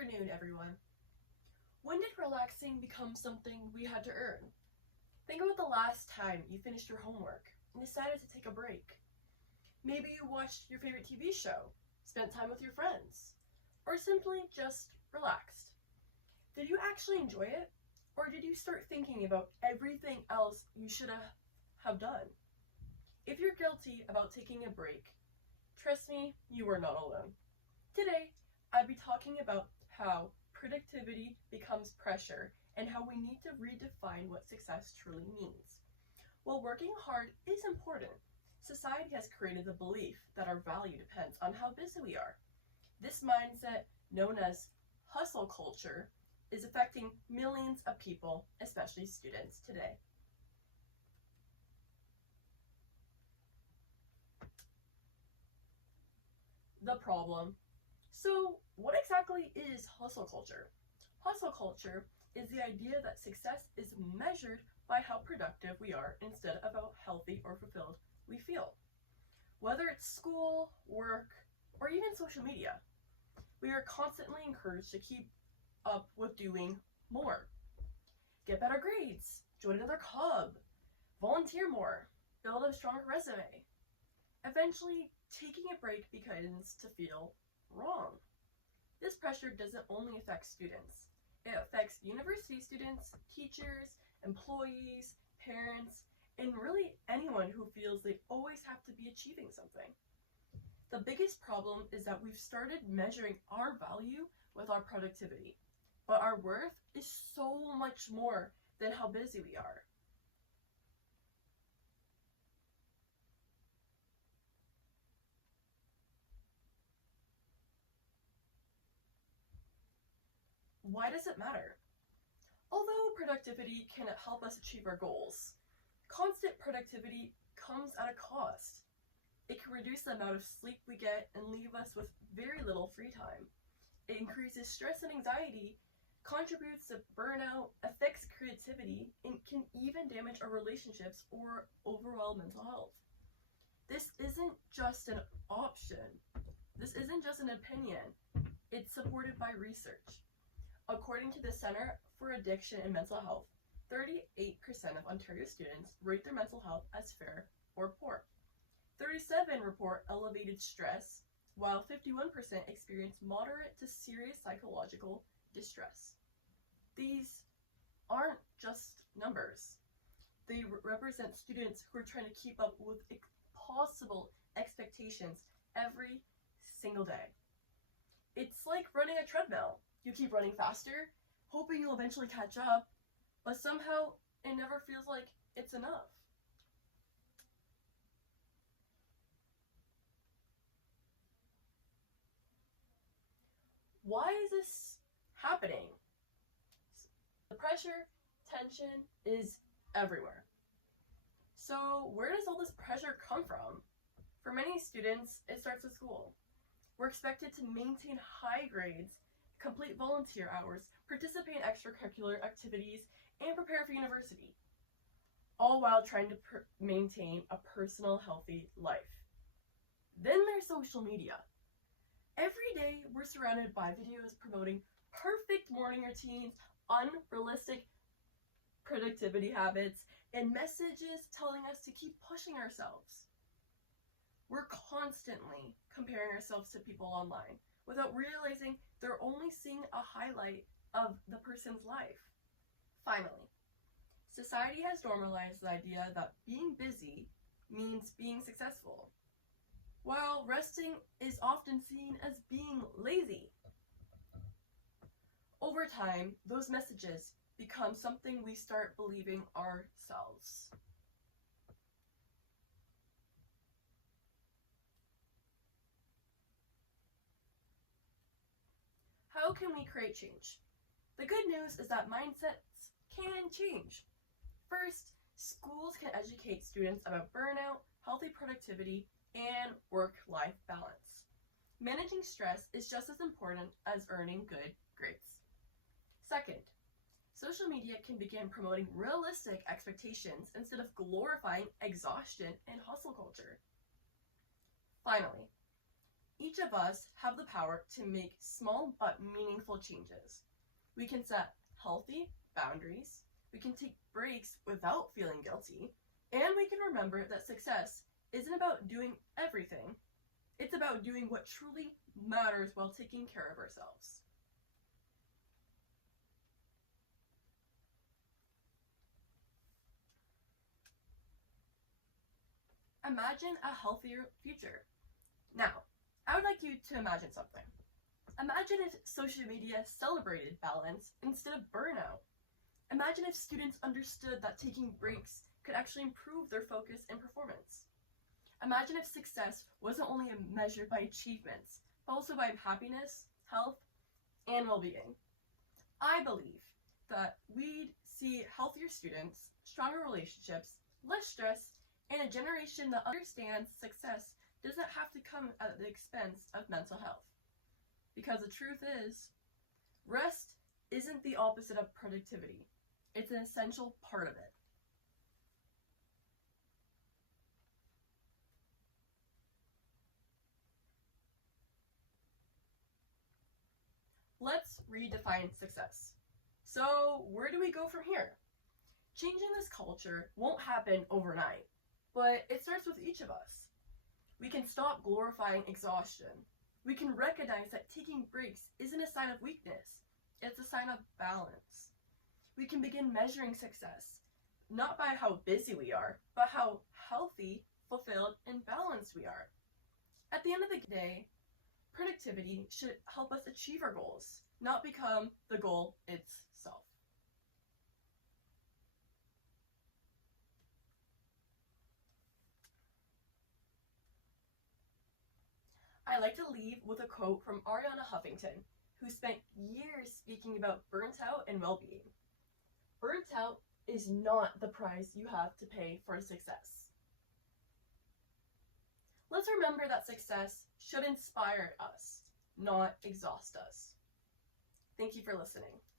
afternoon, everyone. When did relaxing become something we had to earn? Think about the last time you finished your homework and decided to take a break. Maybe you watched your favorite TV show, spent time with your friends, or simply just relaxed. Did you actually enjoy it? Or did you start thinking about everything else you should have done? If you're guilty about taking a break, trust me, you are not alone. Today, I'll be talking about how productivity becomes pressure and how we need to redefine what success truly means. While working hard is important, society has created the belief that our value depends on how busy we are. This mindset, known as hustle culture, is affecting millions of people, especially students today. The problem. So, what exactly is hustle culture? Hustle culture is the idea that success is measured by how productive we are instead of how healthy or fulfilled we feel. Whether it's school, work, or even social media, we are constantly encouraged to keep up with doing more. Get better grades, join another club, volunteer more, build a stronger resume. Eventually, taking a break begins to feel wrong. This pressure doesn't only affect students. It affects university students, teachers, employees, parents, and really anyone who feels they always have to be achieving something. The biggest problem is that we've started measuring our value with our productivity, but our worth is so much more than how busy we are. Why does it matter? Although productivity can help us achieve our goals, constant productivity comes at a cost. It can reduce the amount of sleep we get and leave us with very little free time. It increases stress and anxiety, contributes to burnout, affects creativity, and can even damage our relationships or overall mental health. This isn't just an option. This isn't just an opinion. It's supported by research. According to the Center for Addiction and Mental Health, 38% of Ontario students rate their mental health as fair or poor. 37% report elevated stress, while 51% experience moderate to serious psychological distress. These aren't just numbers. They represent students who are trying to keep up with impossible expectations every single day. It's like running a treadmill. You keep running faster, hoping you'll eventually catch up, but somehow it never feels like it's enough. Why is this happening? The pressure, tension is everywhere. So, where does all this pressure come from? For many students, it starts with school. We're expected to maintain high grades, complete volunteer hours, participate in extracurricular activities, and prepare for university, all while trying to maintain a personal, healthy life. Then there's social media. Every day, we're surrounded by videos promoting perfect morning routines, unrealistic productivity habits, and messages telling us to keep pushing ourselves. We're constantly comparing ourselves to people online without realizing they're only seeing a highlight of the person's life. Finally, society has normalized the idea that being busy means being successful, while resting is often seen as being lazy. Over time, those messages become something we start believing ourselves. How can we create change? The good news is that mindsets can change. First, schools can educate students about burnout, healthy productivity, and work-life balance. Managing stress is just as important as earning good grades. Second, social media can begin promoting realistic expectations instead of glorifying exhaustion and hustle culture. Finally, Each of us have the power to make small but meaningful changes. We can set healthy boundaries, we can take breaks without feeling guilty, and we can remember that success isn't about doing everything. It's about doing what truly matters while taking care of ourselves. Imagine a healthier future. Now, I would like you to imagine something. Imagine if social media celebrated balance instead of burnout. Imagine if students understood that taking breaks could actually improve their focus and performance. Imagine if success wasn't only measured by achievements, but also by happiness, health, and well-being. I believe that we'd see healthier students, stronger relationships, less stress, and a generation that understands success doesn't have to come at the expense of mental health. Because the truth is, rest isn't the opposite of productivity. It's an essential part of it. Let's redefine success. So, where do we go from here? Changing this culture won't happen overnight, but it starts with each of us. We can stop glorifying exhaustion. We can recognize that taking breaks isn't a sign of weakness, it's a sign of balance. We can begin measuring success, not by how busy we are, but how healthy, fulfilled, and balanced we are. At the end of the day, productivity should help us achieve our goals, not become the goal itself. I like to leave with a quote from Ariana Huffington, who spent years speaking about burnt out and well-being. Burnt out is not the price you have to pay for success. Let's remember that success should inspire us, not exhaust us. Thank you for listening.